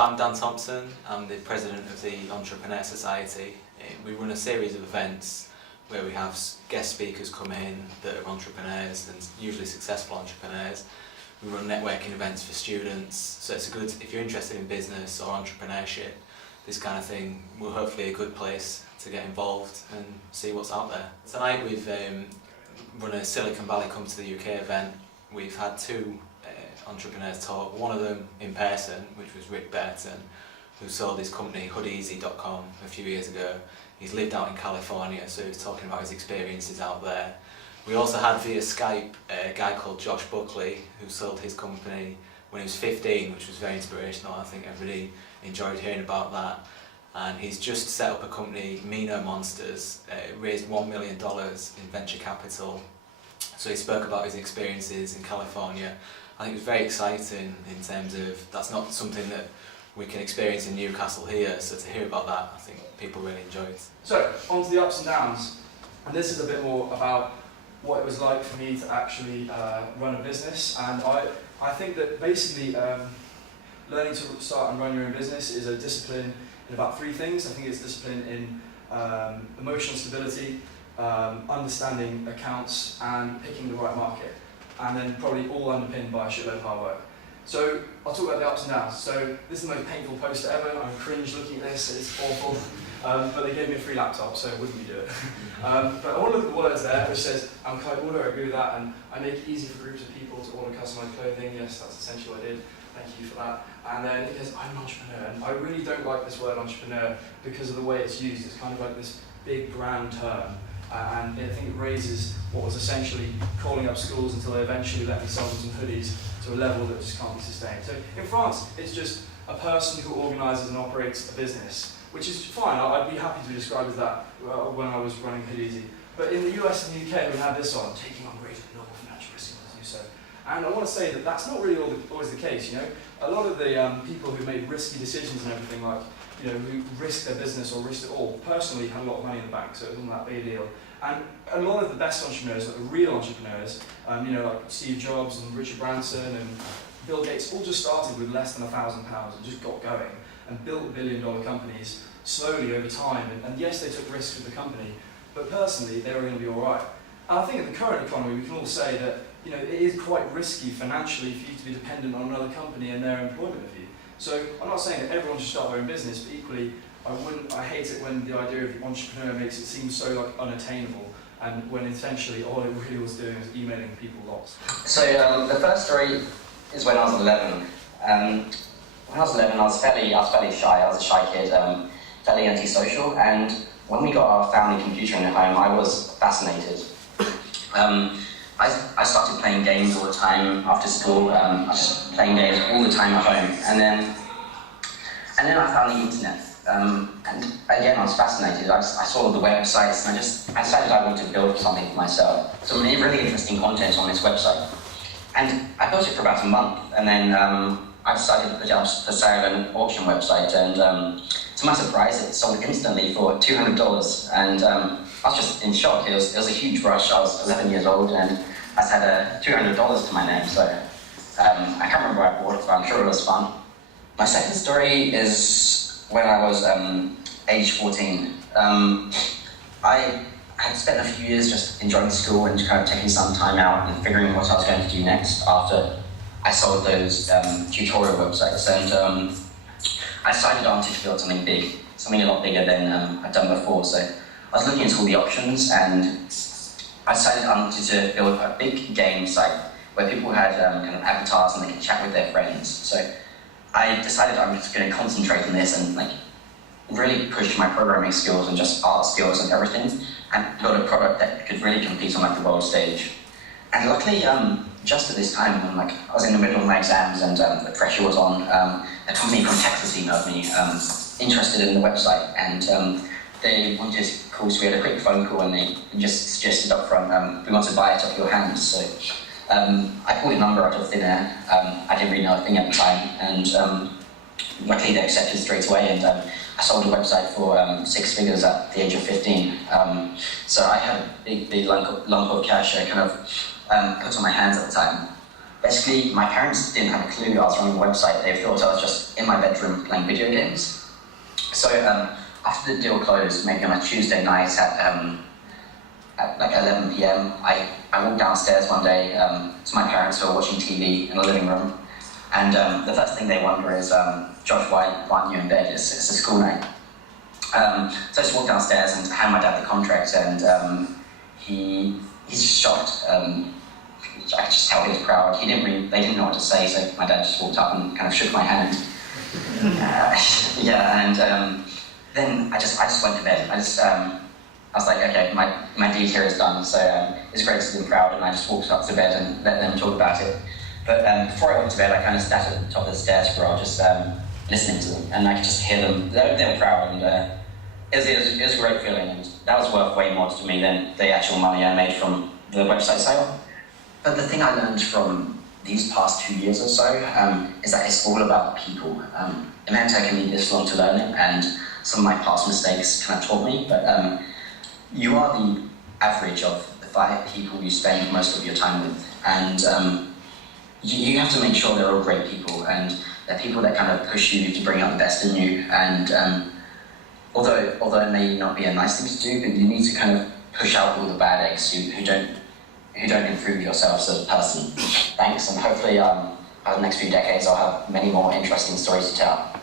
So I'm Dan Thompson, I'm the president of the Entrepreneur Society. We run a series of events where we have guest speakers come in that are entrepreneurs and usually successful entrepreneurs. We run networking events for students, so it's a good, if you're interested in business or entrepreneurship, this kind of thing will hopefully be a good place to get involved and see what's out there. Tonight we've run a Silicon Valley Come to the UK event. We've had two entrepreneurs talk, one of them in person, which was Rick Burton, who sold his company hoodeasy.com a few years ago. He's lived out in California, so he's talking about his experiences out there. We also had via Skype a guy called Josh Buckley, who sold his company when he was 15, which was very inspirational. I think everybody enjoyed hearing about that. And he's just set up a company, Mino Monsters, raised $1 million in venture capital. So he spoke about his experiences in California. I think it was very exciting in terms of, that's not something that we can experience in Newcastle here, so to hear about that, I think people really enjoyed. So, on to the ups and downs, and this is a bit more about what it was like for me to actually run a business, and I think that basically learning to start and run your own business is a discipline in about three things. I think it's discipline in emotional stability, understanding accounts, and picking the right market. And then probably all underpinned by a shitload of hard work. So I'll talk about the ups and downs. So this is the most painful poster ever. I'm cringe looking at this, it's awful. But they gave me a free laptop, so wouldn't you do it? But I want to look at the words there, which says, I'm Kai Order, I agree with that, and I make it easy for groups of people to order customized clothing. Yes, that's essentially what I did. Thank you for that. And then it says, I'm an entrepreneur. And I really don't like this word entrepreneur because of the way it's used. It's kind of like this big brand term. And I think it raises what was essentially calling up schools until they eventually let me sell them some hoodies to a level that just can't be sustained. So in France, it's just a person who organises and operates a business, which is fine. I'd be happy to be described as that when I was running Hoodeasy. But in the US and the UK, we have this on, taking on great and novel financial risk in order to do so. And I want to say that that's not really always the case, you know. A lot of the people who made risky decisions and everything, like, you know, who risked their business or risked it all, personally had a lot of money in the bank, so it wasn't that big a deal. And a lot of the best entrepreneurs, like the real entrepreneurs, you know, like Steve Jobs and Richard Branson and Bill Gates, all just started with less than £1,000 and just got going and built billion-dollar companies slowly over time. And yes, they took risks with the company, but personally, they were going to be all right. And I think in the current economy, we can all say that, you know, it is quite risky financially for you to be dependent on another company and their employment of you. So I'm not saying that everyone should start their own business, but equally, I hate it when the idea of the entrepreneur makes it seem so like unattainable, and when essentially all it really was doing was emailing people lots. So the first story is when I was 11. When I was 11, I was fairly shy. I was a shy kid, fairly antisocial, and when we got our family computer in the home, I was fascinated. I started playing games all the time after school. I was just playing games all the time at home, and then I found the internet. And again, I was fascinated. I saw the websites, and I decided I wanted to build something for myself. Some really interesting content on this website, and I built it for about a month, and then I decided to put it up for sale on an auction website, and to my surprise, it sold instantly for $200, and I was just in shock. It was a huge rush. I was 11 years old, and I just had $200 to my name, so I can't remember where I bought it, but I'm sure it was fun. My second story is when I was age 14. I had spent a few years just enjoying school and kind of taking some time out and figuring what I was going to do next after I sold those tutorial websites, and I decided I wanted to build something big, something a lot bigger than I'd done before. So I was looking into all the options, and I decided I wanted to build a big game site where people had kind of avatars and they could chat with their friends. So I decided I'm just going to concentrate on this and like really push my programming skills and just art skills and everything, and build a product that could really compete on like the world stage. And luckily, just at this time when like I was in the middle of my exams and the pressure was on, a company from Texas emailed me interested in the website, and they wanted calls. We had a quick phone call, and they just suggested up front, we want to buy it off your hands. So I pulled a number out of thin air. I didn't really know a thing at the time, and luckily they accepted straight away, and I sold a website for 6 figures at the age of 15. So I had a big lump of cash I kind of put on my hands at the time. basically, my parents didn't have a clue I was running a website. They thought I was just in my bedroom playing video games. So after the deal closed, maybe on a Tuesday night at like 11 p.m, I walked downstairs one day to my parents who were watching TV in the living room. And the first thing they wonder is, Josh, why aren't you in bed? It's a school night. So I just walked downstairs and handed my dad the contract, and he's just shocked. I could just tell he was proud. They didn't know what to say, so my dad just walked up and kind of shook my hand. Then I just went to bed. I was like, okay, my deed here is done, so it's great to see them proud, and I just walked up to bed and let them talk about it. But before I went to bed, I kind of sat at the top of the stairs for a while, just listening to them, and I could just hear them. They were proud, and it was a great feeling, and that was worth way more to me than the actual money I made from the website sale. But the thing I learned from these past 2 years or so is that it's all about people. It may have taken me this long to learn it, and some of my past mistakes kind of taught me, but you are the average of the 5 people you spend most of your time with, and you have to make sure they're all great people, and they're people that kind of push you to bring out the best in you, and although it may not be a nice thing to do, but you need to kind of push out all the bad eggs who don't improve yourself as a person. Thanks, and hopefully over the next few decades I'll have many more interesting stories to tell.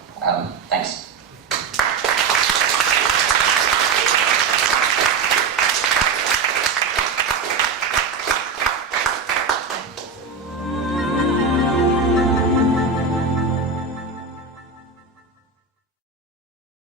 Thanks.